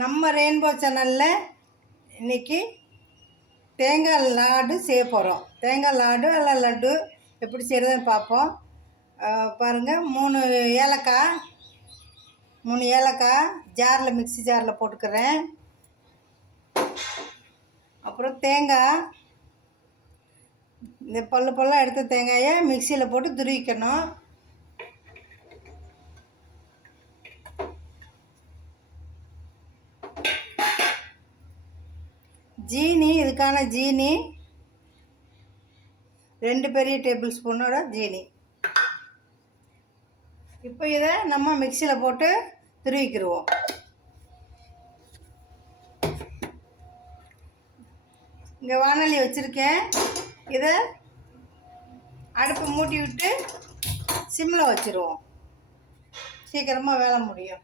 நம்ம ரெயின்போ சேனலில் இன்றைக்கி தேங்காய் லாடு செய்ய போகிறோம் தேங்காய் லாடு அல்ல லட்டு எப்படி செய்கிறதுன்னு பார்ப்போம். பாருங்கள் மூணு ஏலக்காய் மூணு ஏலக்காய் ஜாரில் மிக்ஸி ஜாரில் போட்டுக்கிறேன். அப்புறம் தேங்காய் இந்த பல்லு பல்லாம் எடுத்த தேங்காயை மிக்சியில் போட்டு துருவிக்கணும். ஜீனி இதுக்கான ஜீனி. ரெண்டு பெரிய டேபிள் ஸ்பூனோட ஜீனி. இப்போ இதை நம்ம மிக்சியில் போட்டு துருவிக்கிடுவோம் இங்கே வானொலி வச்சுருக்கேன். இதை அடுப்பு மூட்டி விட்டு சிம்மில் வச்சுருவோம். சீக்கிரமாக வேலை முடியும்.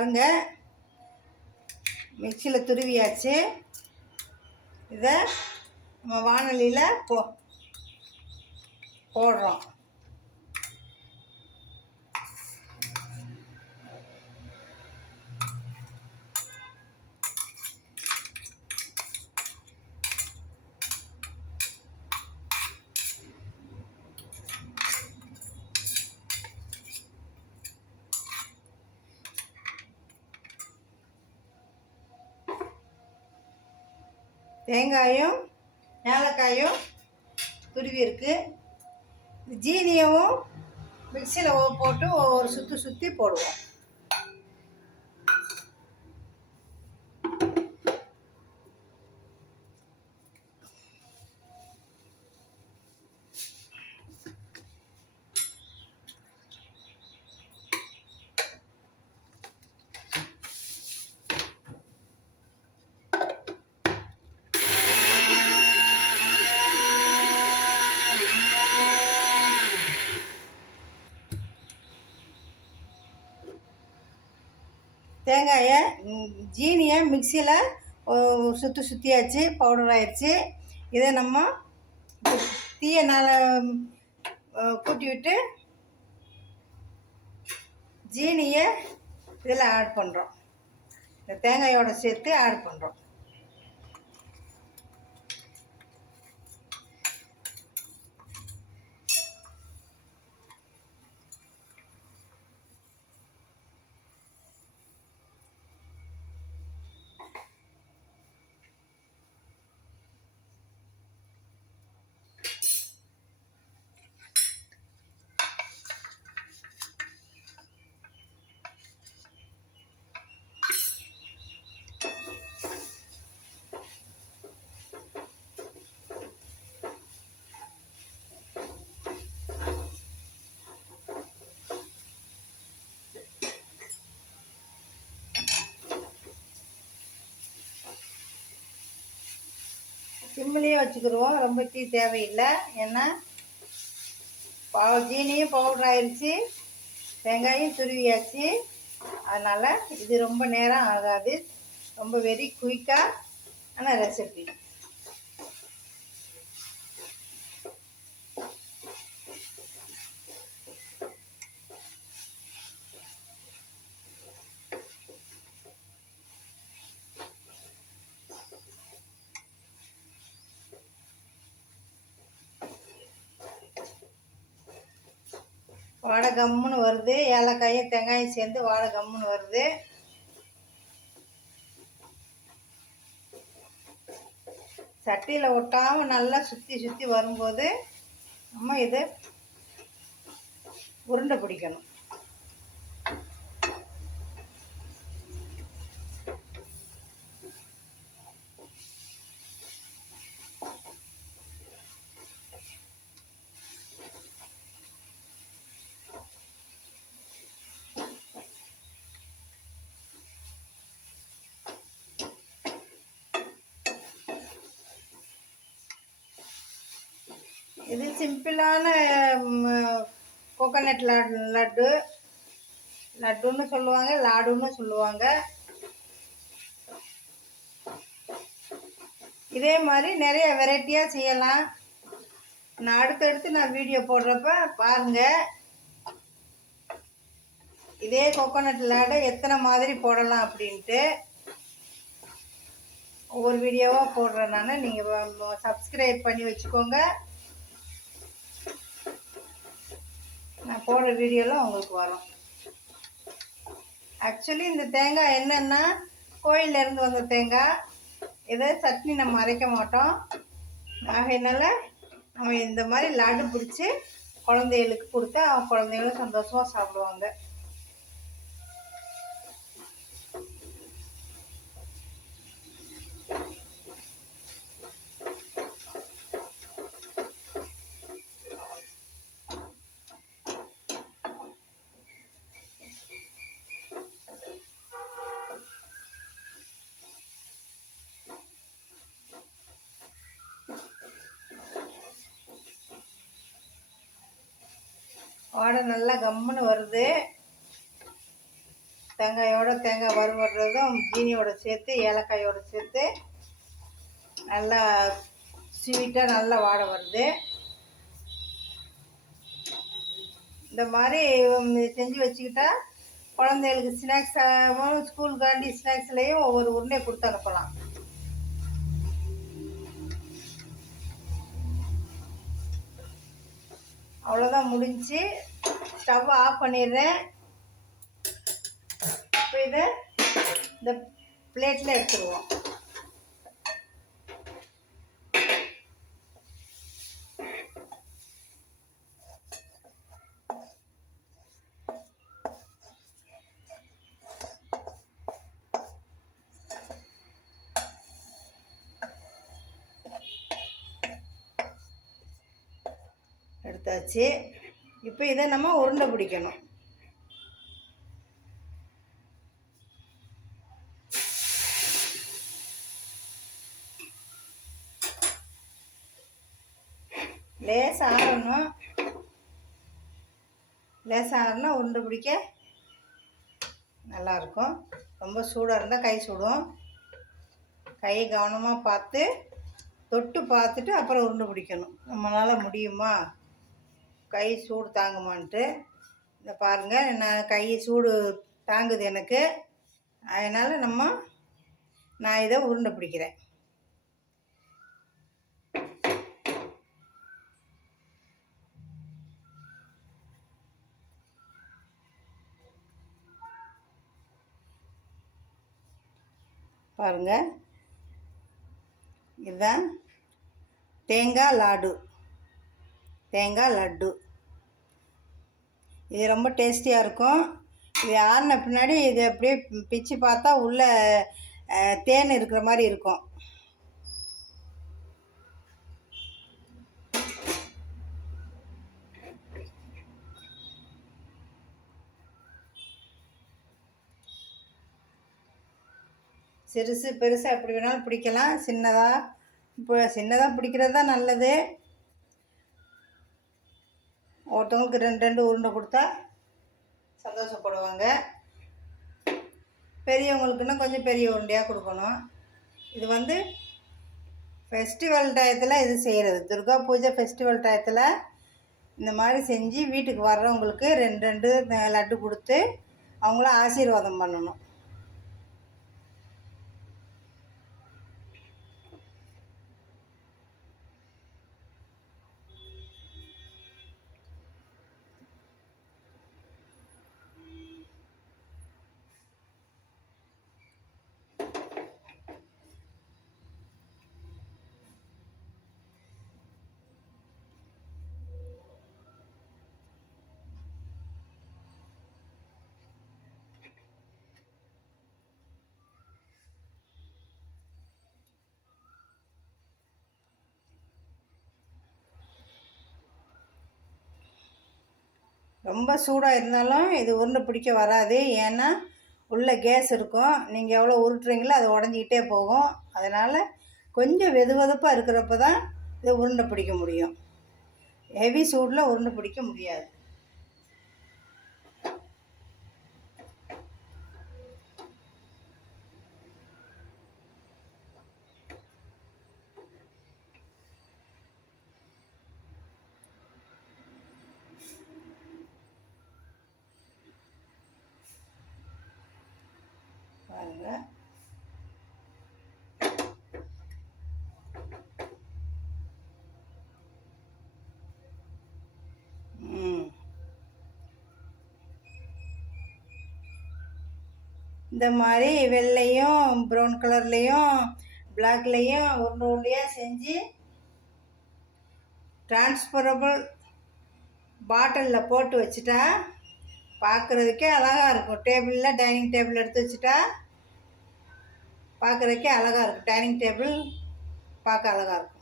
பாருங்கள் மிக்சியில் துருவியாச்சு. இதை நம்ம வானொலியில் போ போடுறோம். தேங்காயும் ஏலக்காயும் துருவி இருக்குது ஜீனியவும் மிக்சியில் போட்டு ஒவ்வொரு சுற்றி சுற்றி போடுவோம். தேங்காயை ஜீனியை மிக்சியில் சுற்றி சுற்றியாச்சு பவுடர் ஆயிடுச்சு இதை நம்ம தீயை நல்லா கூட்டி விட்டு ஜீனியை இதில் ஆட் பண்ணுறோம் இந்த தேங்காயோட சேர்த்து ஆட் பண்ணுறோம் சிம்மிலேயே வச்சுக்கிடுவோம். ரொம்ப டீ தேவையில்லை. ஏன்னா பாவ ஜீனியும் பவுடர் ஆயிடுச்சு வெங்காயம் துருவியாச்சு. அதனால் இது ரொம்ப நேரம் ஆகாது. ரொம்ப வெரி குயிக்காக ஆனால் ரெசிபி வாடை கம்முன்னு வருது. ஏலக்காயும் தேங்காயும் சேர்ந்து வாடை கம்முன்னு வருது. சட்டியில் ஒட்டாமல் நல்லா சுற்றி சுற்றி வரும்போது நம்ம இதை உருண்டை பிடிக்கணும். இது சிம்பிளான கோகோனட் லட்டு லட்டு. லட்டுன்னு சொல்லுவாங்க லாடுன்னு சொல்லுவாங்க. இதே மாதிரி நிறைய வெரைட்டியாக செய்யலாம். நான் அடுத்தடுத்து நான் வீடியோ போடுறப்ப பாருங்கள் இதே கோகோனட் லாடை எத்தனை மாதிரி போடலாம் அப்படின்ட்டு. ஒவ்வொரு வீடியோவாக போடுறேன் நான். நீங்கள் சப்ஸ்கிரைப் பண்ணி வச்சுக்கோங்க. நான் போடுற வீடியோலாம் உங்களுக்கு வரும். ஆக்சுவலி இந்த தேங்காய் என்னென்னா கோயிலேருந்து வந்த தேங்காய். இதை சட்னி நம்ம அரைக்க மாட்டோம். ஆகையினால நம்ம இந்த மாதிரி லட்டு பிடிச்சி குழந்தைகளுக்கு கொடுத்தா அவங்க குழந்தைகளும் சந்தோஷமாக சாப்பிடுவாங்க. வாடை நல்லா கம்முன்னு வருது. தேங்காயோட தேங்காய் வறுவடுறதும் ஜீனியோட சேர்த்து ஏலக்காயோட சேர்த்து நல்லா ஸ்வீட்டாக நல்லா வாடை வருது. இந்த மாதிரி செஞ்சு வச்சுக்கிட்டா குழந்தைகளுக்கு ஸ்நாக்ஸாகவும் ஸ்கூலுக்காண்டி ஸ்நாக்ஸ்லேயும் ஒவ்வொரு உருண்டையை கொடுத்து அனுப்பலாம். அவ்வளோதான் முடிஞ்சு. ஸ்டவ் ஆஃப் பண்ணிடுறேன். இப்போ இதை இந்த பிளேட்டில் எடுத்துருவோம். எடுத்தாச்சு இப்போ இதை நம்ம உருண்டை பிடிக்கணும். லேஸ் ஆறணும். லேஸ் ஆறணும் உருண்டை பிடிக்க நல்லாயிருக்கும் ரொம்ப சூடாக இருந்தால் கை சுடும். கையை கவனமாக பார்த்து தொட்டு பார்த்துட்டு அப்புறம் உருண்டை பிடிக்கணும். நம்மளால் முடியுமா? கை சூடு தாங்குமான்ட்டு. இந்த பாருங்கள் நான் கை சூடு தாங்குது எனக்கு. அதனால் நம்ம நான் இதை உருண்டை பிடிக்கிறேன். பாருங்கள் இதுதான் தேங்காய் லாடு. தேங்காய் லட்டு. இது ரொம்ப டேஸ்டியாக இருக்கும். இது ஆறின பின்னாடி இது அப்படியே பிச்சு பார்த்தா உள்ளே தேன் இருக்கிற மாதிரி இருக்கும். சிறுசு பெருசாக எப்படி வேணாலும் பிடிக்கலாம். சின்னதாக இப்போ சின்னதாக பிடிக்கிறது தான் நல்லது. ஒருத்தவங்களுக்கு ரெண்டு ரெண்டு உருண்டை கொடுத்தா சந்தோஷப்படுவாங்க. பெரியவங்களுக்குன்னா கொஞ்சம் பெரிய உருண்டையாக கொடுக்கணும். இது வந்து ஃபெஸ்டிவல் டயத்தில் இது செய்கிறது துர்கா பூஜை ஃபெஸ்டிவல் டயத்தில் இந்த மாதிரி செஞ்சு வீட்டுக்கு வர்றவங்களுக்கு ரெண்டு ரெண்டு லட்டு கொடுத்து அவங்கள ஆசீர்வாதம் பண்ணணும். ரொம்ப சூடாக இருந்தாலும் இது உருண்டை பிடிக்க வராது. ஏன்னா உள்ளே கேஸ் இருக்கும். நீங்கள் எவ்வளோ உருட்டுறீங்களோ அது உடஞ்சிக்கிட்டே போகும். அதனால் கொஞ்சம் வெது வெதுப்பாக இருக்கிறப்ப தான் இதை உருண்டை பிடிக்க முடியும். ஹெவி சூடில் உருண்டை பிடிக்க முடியாது. பாருங்க. இந்த மாதிரி வெள்ளையும் ப்ரௌன் கலர்லேயும் பிளாக்லேயும் உருண்டை உருண்டையாக செஞ்சு டிரான்ஸ்பரபிள் பாட்டிலில் போட்டு வச்சுட்டா பார்க்குறதுக்கே அழகாக இருக்கும். டேபிளில் டைனிங் டேபிள் எடுத்து வச்சுட்டா பார்க்குறதுக்கே அழகாக இருக்கும் டைனிங் டேபிள் பார்க்க அழகாக இருக்கும்.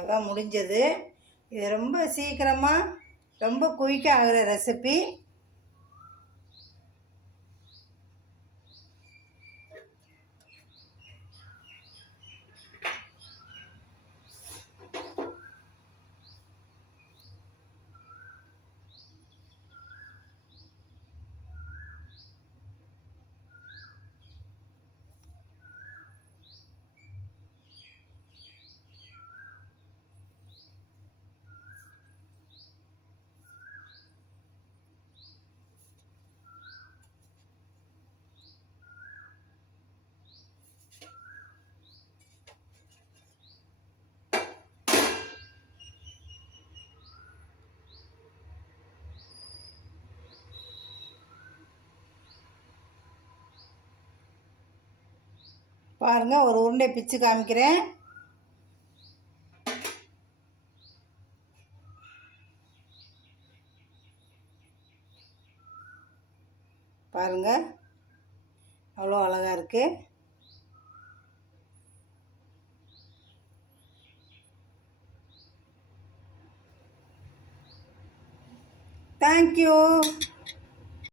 அவ்வளோதான் முடிஞ்சது. இது ரொம்ப சீக்கிரமாக ரொம்ப குயிக்காக ஆகிற ரெசிபி பாருங்கள் ஒரு உருண்டை பிச்சு காமிக்கிறேன். பாருங்கள் அவ்வளோ அழகாக இருக்குது தேங்க்யூ